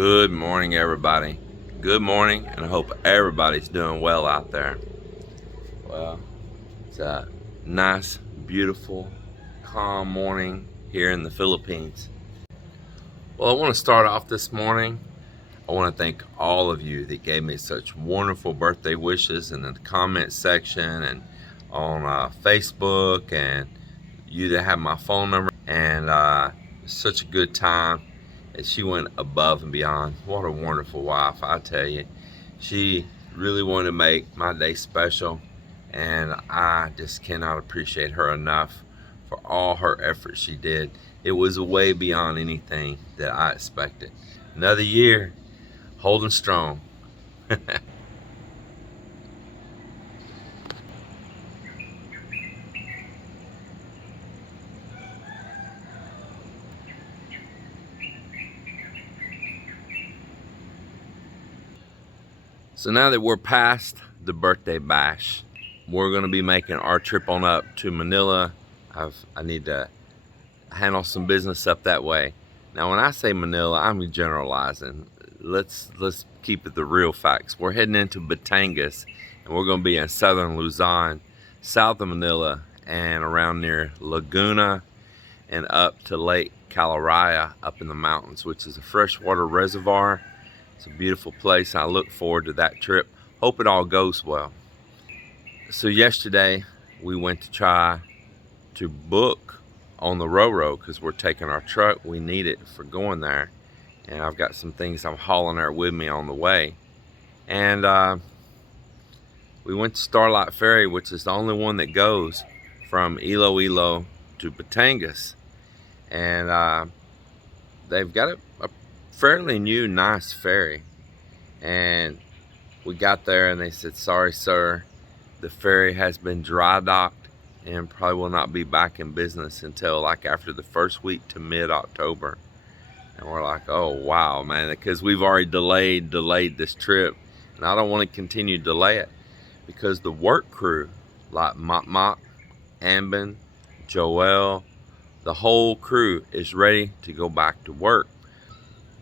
Good morning, everybody. Good morning, and I hope everybody's doing well out there. Well, it's a nice, beautiful, calm morning here in the Philippines. Well, I want to start off this morning. I want to thank all of you that gave me such wonderful birthday wishes in the comment section and on Facebook, and you that have my phone number. And such a good time. And she went above and beyond. What a wonderful wife, I tell you. She really wanted to make my day special, and I just cannot appreciate her enough for all her efforts she did. It was way beyond anything that I expected. Another year, holding strong. So now that we're past the birthday bash, we're going to be making our trip on up to Manila. I need to handle some business up that way. Now, when I say Manila, I'm generalizing. Let's keep it the real facts. We're heading into Batangas, and we're going to be in southern Luzon, south of Manila, and around near Laguna, and up to Lake Calaraya up in the mountains, which is a freshwater reservoir. It's a beautiful place. I look forward to that trip. Hope it all goes well. So yesterday we went to try to book on the RoRo because we're taking our truck. We need it for going there. And I've got some things I'm hauling there with me on the way. And we went to Starlight Ferry, which is the only one that goes from Iloilo to Batangas. And they've got a fairly new, nice ferry. And we got there and they said, sorry sir, the ferry has been dry docked and probably will not be back in business until like after the first week to mid-October. And we're like, oh wow, man, because we've already delayed this trip, and I don't want to continue to delay it because the work crew like Mok, Ambin, Joel, the whole crew is ready to go back to work.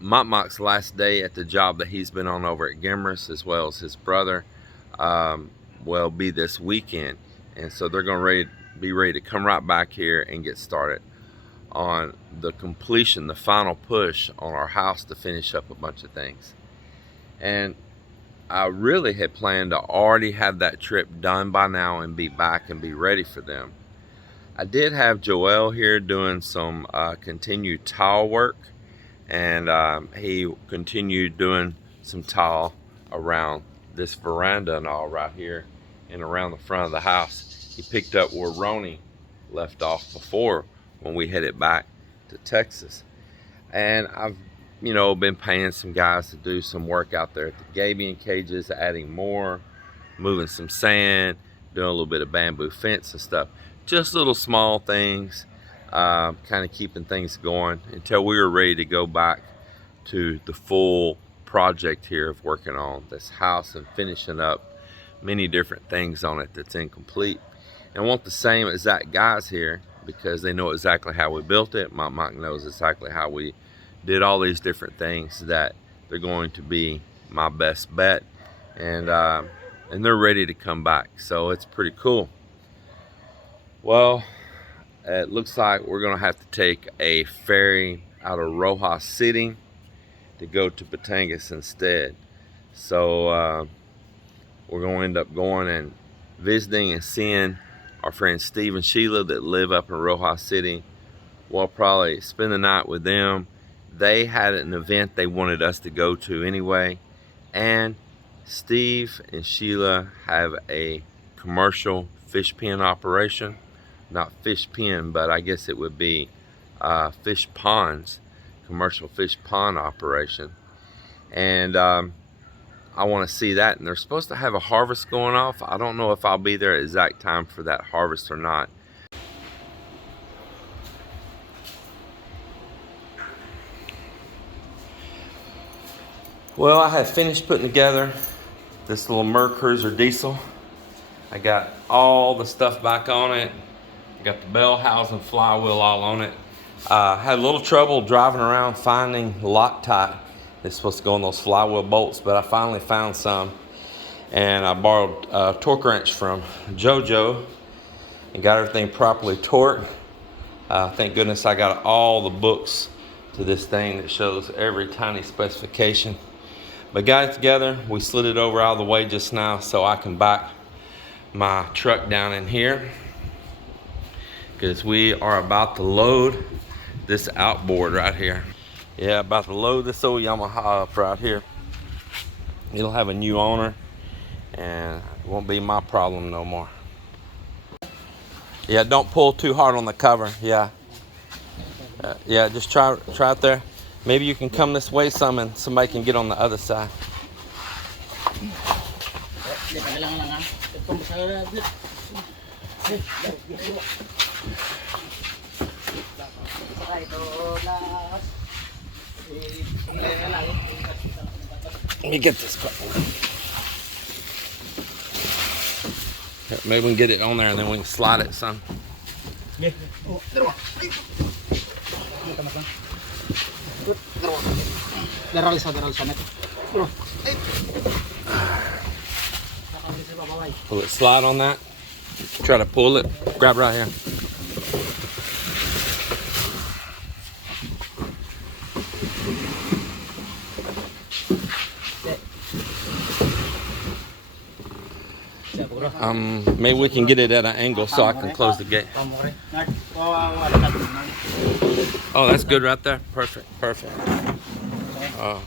Mok's last day at the job that he's been on over at Gimris, as well as his brother, will be this weekend. And so they're going to be ready to come right back here and get started on the completion, the final push on our house to finish up a bunch of things. And I really had planned to already have that trip done by now and be back and be ready for them. I did have Joel here doing some continued tile work. And he continued doing some tile around this veranda and all right here and around the front of the house. He picked up where Ronnie left off before when we headed back to Texas. And I've, been paying some guys to do some work out there at the gabion cages, adding more, moving some sand, doing a little bit of bamboo fence and stuff. Just little small things. Kind of keeping things going until we were ready to go back to the full project here of working on this house and finishing up many different things on it that's incomplete. And I want the same exact guys here because they know exactly how we built it. Mok knows exactly how we did all these different things, that they're going to be my best bet, and they're ready to come back. So it's pretty cool. Well, it looks like we're going to have to take a ferry out of Roxas City to go to Batangas instead. So we're going to end up going and visiting and seeing our friends Steve and Sheila that live up in Roxas City. We'll probably spend the night with them. They had an event they wanted us to go to anyway. And Steve and Sheila have a commercial fish pen operation. Not fish pen, but I guess it would be fish ponds, commercial fish pond operation. And I want to see that. And they're supposed to have a harvest going off. I don't know if I'll be there at exact time for that harvest or not. Well, I have finished putting together this little Mer Cruiser diesel. I got all the stuff back on it. Got the bell housing, flywheel all on it. Had a little trouble driving around finding Loctite It's supposed to go on those flywheel bolts, but I finally found some. And I borrowed a torque wrench from JoJo and got everything properly torqued. Thank goodness I got all the books to this thing that shows every tiny specification. But got it together. We slid it over out of the way just now so I can back my truck down in here, because we are about to load this outboard right here. Yeah, about to load this old Yamaha up right here. It'll have a new owner and it won't be my problem no more. Yeah, don't pull too hard on the cover. Yeah. Yeah, just try it there. Maybe you can come this way some and somebody can get on the other side. Let me get this couple. Maybe we can get it on there and then we can slide it some. Will it slide on that? Try to pull it. Grab right here. Maybe we can get it at an angle so I can close the gate. Oh, that's good right there. Perfect, perfect. Oh,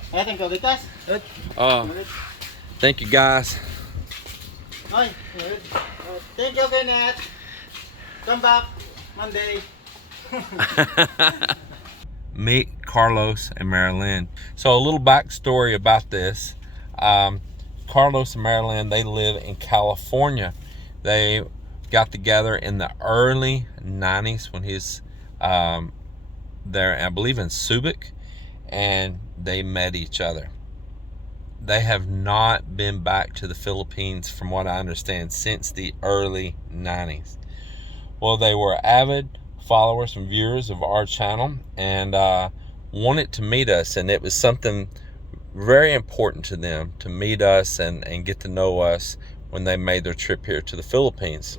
thank you guys. Thank you, Kenneth. Come back Monday. Meet Carlos and Marilyn. So a little backstory about this. Carlos and Marilyn, they live in California. They got together in the early 90s when he's there, I believe in Subic, and they met each other. They have not been back to the Philippines, from what I understand, since the early 90s. Well, they were avid followers and viewers of our channel and wanted to meet us, and it was something very important to them to meet us and get to know us when they made their trip here to the Philippines.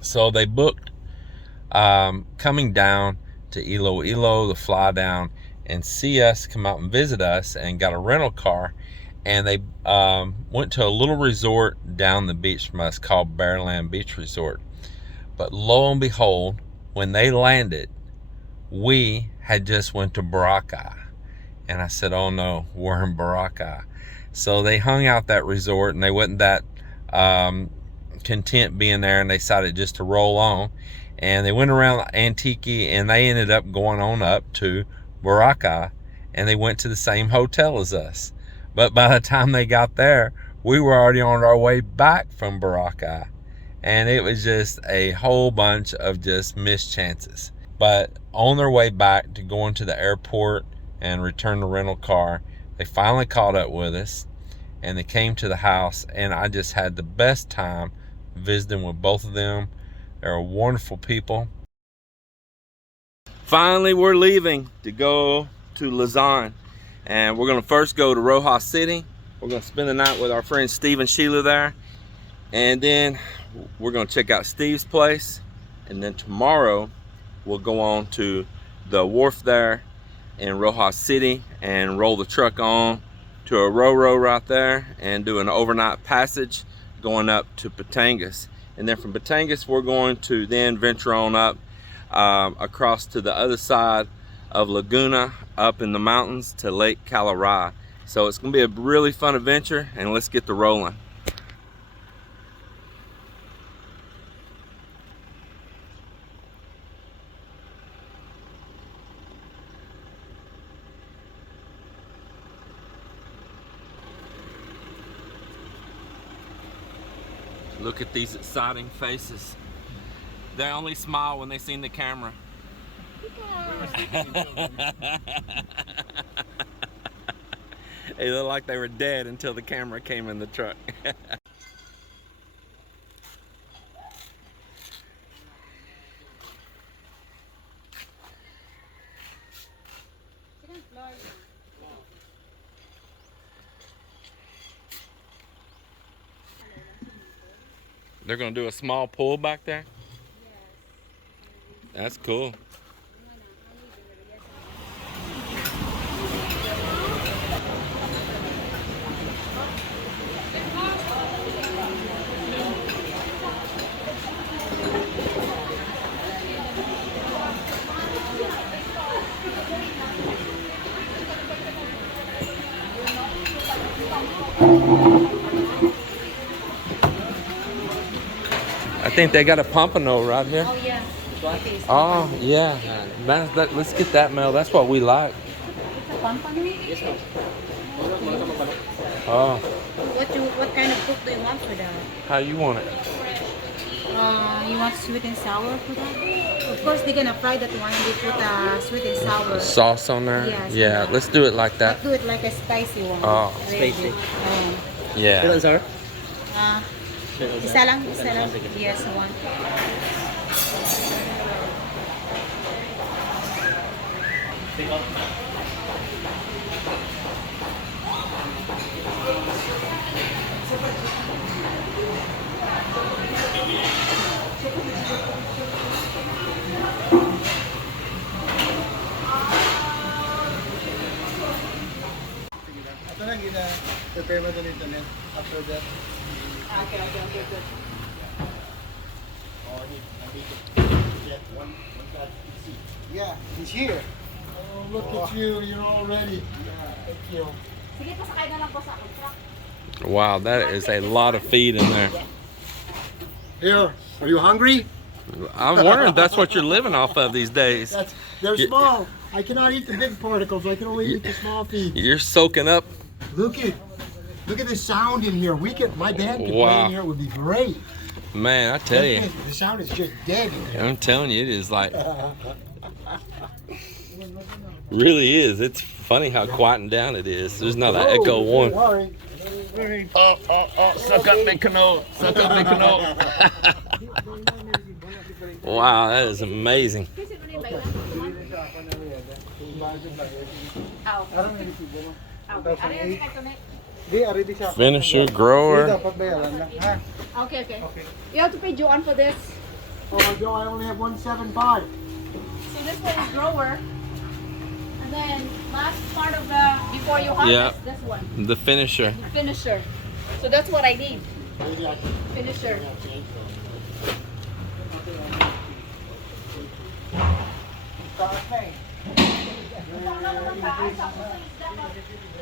So they booked coming down to Iloilo to fly down and see us, come out and visit us, and got a rental car, and they went to a little resort down the beach from us called Bearland Beach Resort. But lo and behold, when they landed, we had just went to Boracay. And I said, oh no, we're in Boracay. So they hung out that resort and they wasn't that content being there, and they decided just to roll on. And they went around Antique and they ended up going on up to Boracay, and they went to the same hotel as us. But by the time they got there, we were already on our way back from Boracay. And it was just a whole bunch of just missed chances. But on their way back to going to the airport and return the rental car, they finally caught up with us and they came to the house, and I just had the best time visiting with both of them. They're wonderful people. Finally, we're leaving to go to Luzon, and we're going to first go to Roxas City. We're going to spend the night with our friends Steve and Sheila there, and then we're going to check out Steve's place, and then tomorrow we'll go on to the wharf there in Roxas City and roll the truck on to a RoRo right there and do an overnight passage going up to Batangas. And then from Batangas, we're going to then venture on up across to the other side of Laguna, up in the mountains to Lake Calarai. So it's going to be a really fun adventure, and let's get to rolling. Look at these exciting faces. They only smile when they see the camera. They look like they were dead until the camera came in the truck. They're gonna do a small pool back there? That's cool. I think they got a pompano right here. Oh yeah. Oh yeah. Let's get that, Mel. That's what we like. It's a pompano? Yes, ma'am. Oh, What kind of cook do you want for that? how you want it? You want sweet and sour for that? Of course, they're gonna fry that one and they put sweet and sour. Sauce on there? Yes, Yeah, yeah. let's do it like that. But do it like a spicy one. Oh. Spicy. Yeah. sir? Isa lang. Yes, one. Ito na, prepare mo doon internet. After that. Okay, good. Yeah, he's here. Oh, look at you. You're all ready. Yeah, thank you. Sige, pasakay na lang po sa akin. Wow, that is a lot of feed in there. Here, are you hungry? I'm wondering if that's what you're living off of these days. They're Yeah. small. I cannot eat the big particles. I can only eat the small feed. You're soaking up. Look at the sound in here. My band could play Wow. in here. It would be great. Man, I tell you. The sound is just dead in here. I'm telling you, it is like, really is. It's funny how quiet and down it is. There's not an echo one. Sorry. Oh, suck up me canoe. Suck up me canoe. Wow, that is amazing. Finisher, grower. Okay. You have to pay Joanne for this. Oh, Joe, I only have 175. So this one is grower. And then last part of the, before you harvest, Yeah. this one, The finisher. finisher. So that's what I need, finisher.